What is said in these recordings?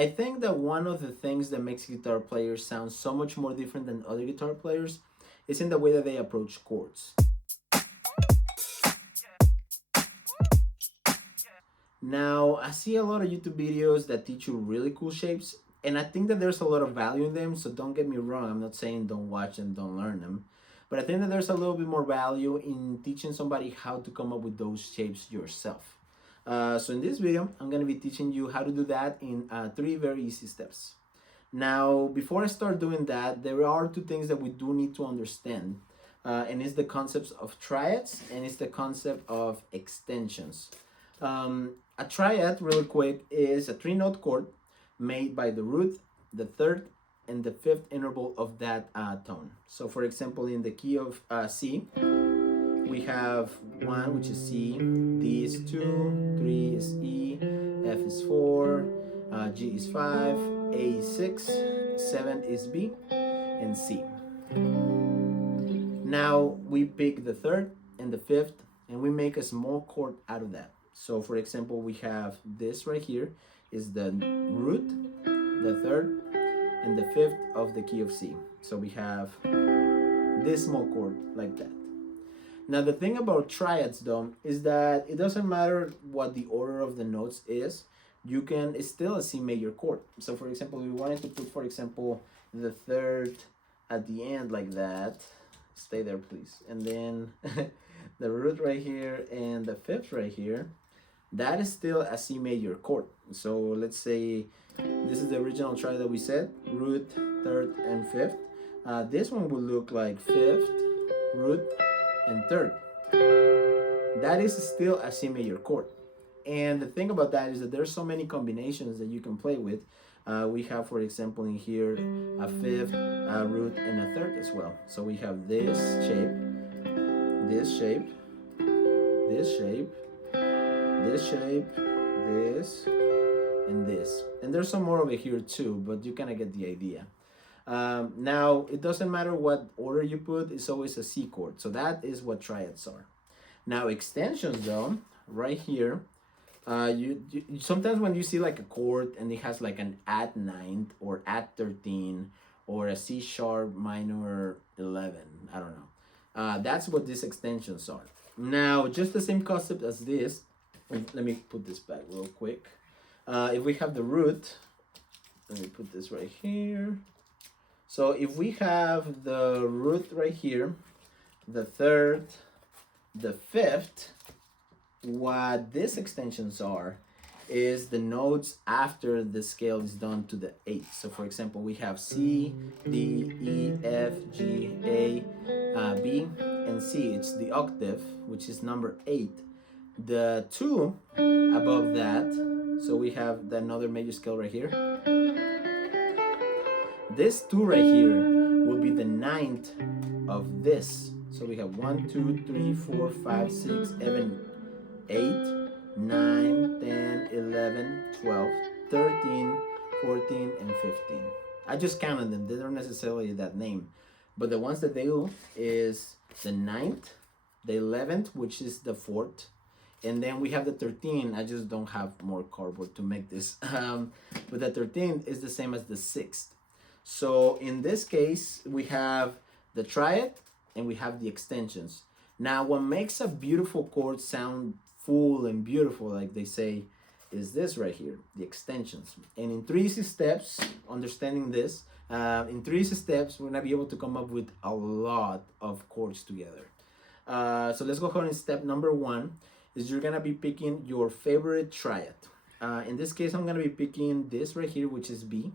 I think that one of the things that makes guitar players sound so much more different than other guitar players is in the way that they approach chords. Now, I see a lot of YouTube videos that teach you really cool shapes, and I think that there's a lot of value in them, so don't get me wrong. I'm not saying don't watch them, don't learn them. But I think that there's a little bit more value in teaching somebody how to come up with those shapes yourself. So in this video, I'm going to be teaching you how to do that in 3 very easy steps. Now, before I start doing that, there are 2 things that we do need to understand. And it's the concepts of triads and it's the concept of extensions. A triad, really quick, is a 3-note chord made by the root, the third, and the 5th interval of that tone. So for example, in the key of C, we have 1, which is C, D is 2, 3 is E, F is 4, G is 5, A is 6, 7 is B, and C. Now we pick the 3rd and the 5th, and we make a small chord out of that. So for example, we have this right here is the root, the 3rd, and the 5th of the key of C. So we have this small chord like that. Now the thing about triads though is that it doesn't matter what the order of the notes is, it's still a C major chord. So for example, we wanted to put, for example, the 3rd at the end like that. Stay there please. And then the root right here and the 5th right here, that is still a C major chord. So let's say this is the original triad that we said, root, 3rd, and 5th. This one would look like 5th, root, and 3rd. That is still a C major chord. And the thing about that is that there's so many combinations that you can play with. We have, for example, in here a 5th, a root, and a 3rd as well. So we have this shape, this shape, this shape, this shape, this, and this. And there's some more over here too, but you kind of get the idea. Now, it doesn't matter what order you put, it's always a C chord. So that is what triads are. Now, extensions though, right here, you sometimes when you see like a chord and it has like an add 9th or add 13 or a C sharp minor 11, I don't know. That's what these extensions are. Now, just the same concept as this. Let me put this back real quick. If we have the root, let me put this right here. So if we have the root right here, the 3rd, the 5th, what these extensions are is the notes after the scale is done to the 8th. So for example, we have C, D, E, F, G, A, B, and C. It's the octave, which is number 8. The 2 above that, so we have another major scale right here. This 2 right here will be the 9th of this. So we have 1, 2, 3, 4, 5, 6, 7, 8, 9, 10, 11, 12, 13, 14, and 15. I just counted them. They don't necessarily that name. But the ones that they do is the 9th, the 11th, which is the 4th, and then we have the 13. I just don't have more cardboard to make this. But the 13th is the same as the 6th. So in this case, we have the triad and we have the extensions. Now, what makes a beautiful chord sound full and beautiful, like they say, is this right here, the extensions. And in 3 easy steps, understanding this, in 3 easy steps, we're gonna be able to come up with a lot of chords together. So let's go ahead and step number 1 is you're gonna be picking your favorite triad. In this case, I'm gonna be picking this right here, which is B.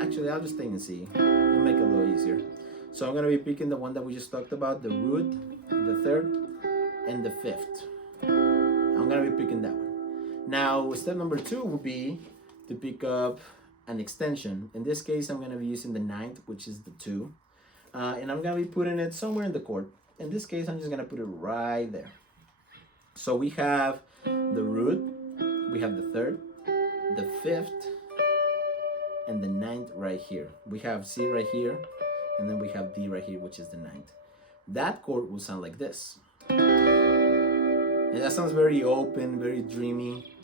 Actually, I'll just stay in C and make it a little easier. So I'm gonna be picking the one that we just talked about, the root, the 3rd, and the 5th. I'm gonna be picking that one. Now, step number 2 will be to pick up an extension. In this case, I'm gonna be using the 9th, which is the 2. And I'm gonna be putting it somewhere in the chord. In this case, I'm just gonna put it right there. So we have the root, we have the 3rd, the 5th, and the 9th right here. We have C right here, and then we have D right here, which is the 9th. That chord will sound like this. And that sounds very open, very dreamy.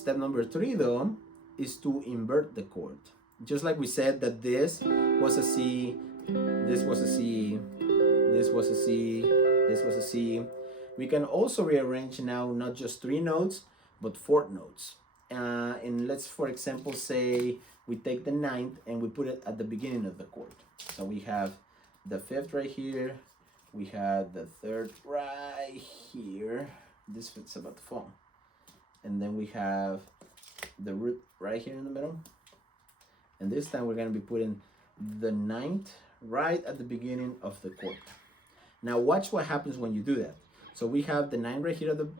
Step number 3 though is to invert the chord. Just like we said that this was a C, this was a C, this was a C, this was a C. We can also rearrange now not just 3 notes, but 4 notes. And let's, for example, say we take the 9th and we put it at the beginning of the chord. So we have the 5th right here, we have the 3rd right here. This fits about the phone. And then we have the root right here in the middle. And this time we're going to be putting the 9th right at the beginning of the chord. Now watch what happens when you do that. So we have the 9 right here at the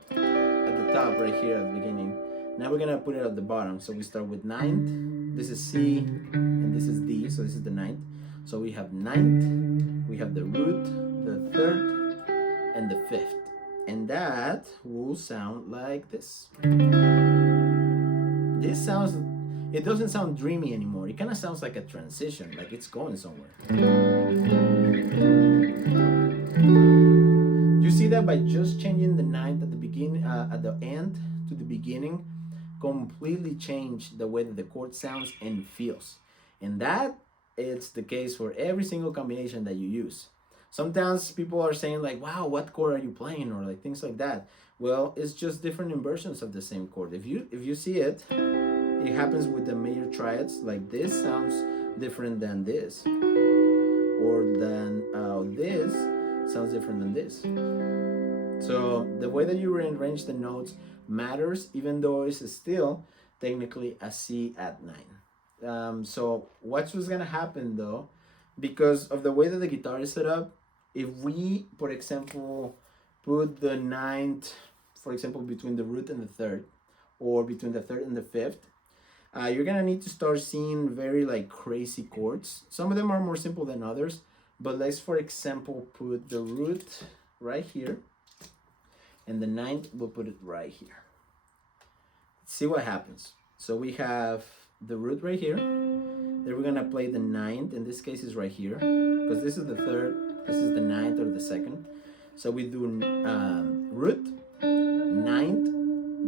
top, right here at the beginning. Now we're going to put it at the bottom. So we start with 9th, this is C, and this is D, so this is the 9th. So we have 9th, we have the root, the 3rd, and the 5th. And that will sound like this. This sounds, it doesn't sound dreamy anymore. It kind of sounds like a transition, like it's going somewhere. You see that by just changing the 9th at the beginning, at the end to the beginning, completely change the way that the chord sounds and feels. And that it's the case for every single combination that you use. Sometimes people are saying like, wow, what chord are you playing, or like things like that. Well, it's just different inversions of the same chord. If you see it, it happens with the major triads. Like this sounds different than this, or than this sounds different than this. So the way that you rearrange the notes matters, even though it's still technically a C at 9. So what's gonna happen though, because of the way that the guitar is set up, if we, for example, put the 9th, for example, between the root and the 3rd, or between the 3rd and the 5th, you're gonna need to start seeing very like crazy chords. Some of them are more simple than others, but let's, for example, put the root right here, and the 9th, we'll put it right here. See what happens. So we have the root right here, then we're gonna play the 9th, in this case is right here, because this is the 3rd, this is the 9th or the 2nd. So we do root, 9th,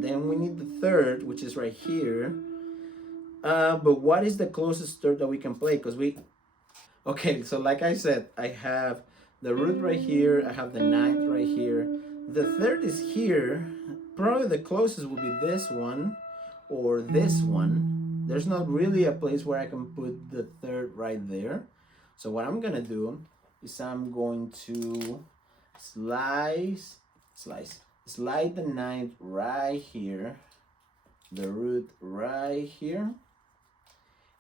then we need the 3rd, which is right here. But what is the closest 3rd that we can play? Because okay, so like I said, I have the root right here, I have the 9th right here. The 3rd is here. Probably the closest will be this one or this one. There's not really a place where I can put the 3rd right there. So what I'm gonna do is I'm going to slide the 9th right here, the root right here,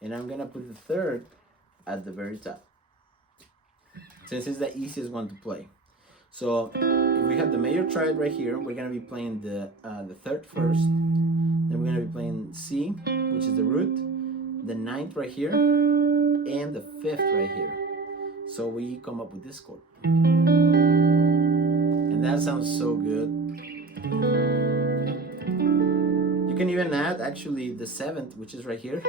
and I'm gonna put the 3rd at the very top, since it's the easiest one to play. So if we have the major triad right here, we're gonna be playing the 3rd first, then we're gonna be playing C, which is the root, the 9th right here, and the 5th right here. So we come up with this chord, and that sounds so good. You can even add actually the 7th, which is right here,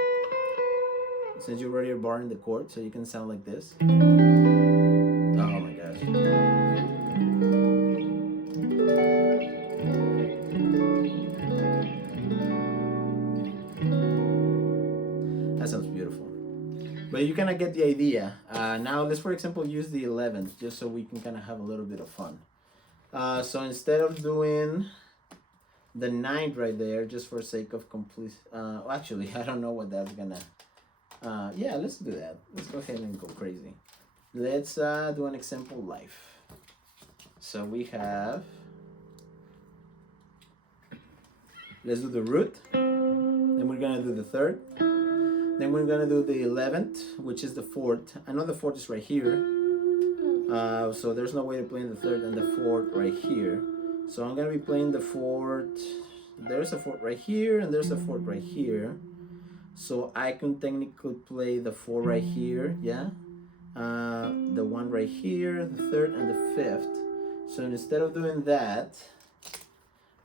since you already are barring the chord, so you can sound like this. Oh my gosh. That sounds beautiful. But you kind of get the idea. Now let's, for example, use the 11th, just so we can kind of have a little bit of fun. So instead of doing the 9th right there, just for sake of complete, actually, I don't know what that's gonna, yeah, let's do that. Let's go ahead and go crazy. Let's do an example live. So we have, let's do the root, then we're gonna do the 3rd, then we're gonna do the 11th, which is the 4th. I know the 4th is right here, so there's no way to play the 3rd and the 4th right here. So I'm gonna be playing the 4th. There's a 4th right here, and there's a 4th right here. So I can technically play the 4 right here, yeah. The 1 right here, the 3rd, and the 5th. So instead of doing that,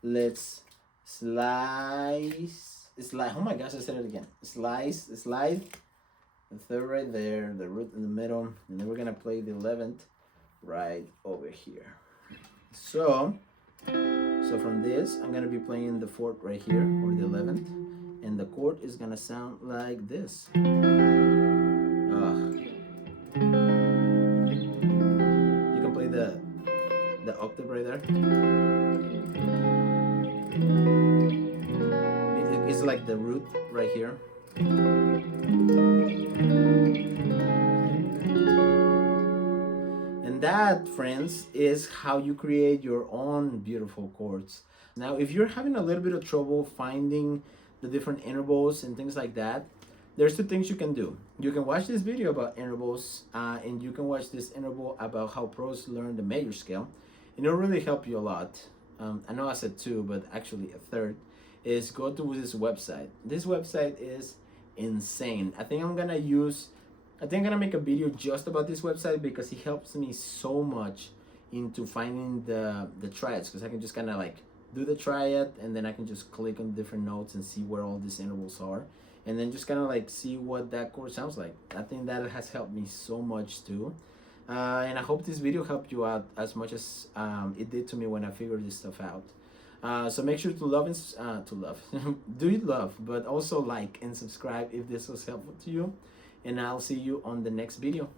let's slide. Oh my gosh, I said it again. Slide the 3rd right there, the root in the middle, and then we're gonna play the 11th right over here. So So from this, I'm gonna be playing the 4th right here, or the 11th, and the chord is gonna sound like this. You can play the octave right there. It's like the root right here. And that, friends, is how you create your own beautiful chords. Now, if you're having a little bit of trouble finding the different intervals and things like that, there's two things you can do. You can watch this video about intervals, and you can watch this interval about how pros learn the major scale, and it'll really help you a lot. I know I said two, but actually a third is go to this website. This website is insane. I think I'm gonna make a video just about this website because it helps me so much into finding the triads, because I can just kind of like do the triad and then I can just click on different notes and see where all these intervals are, and then just kind of like see what that chord sounds like. I think that has helped me so much too. And I hope this video helped you out as much as it did to me when I figured this stuff out. So make sure to love do it love, but also like and subscribe if this was helpful to you. And I'll see you on the next video.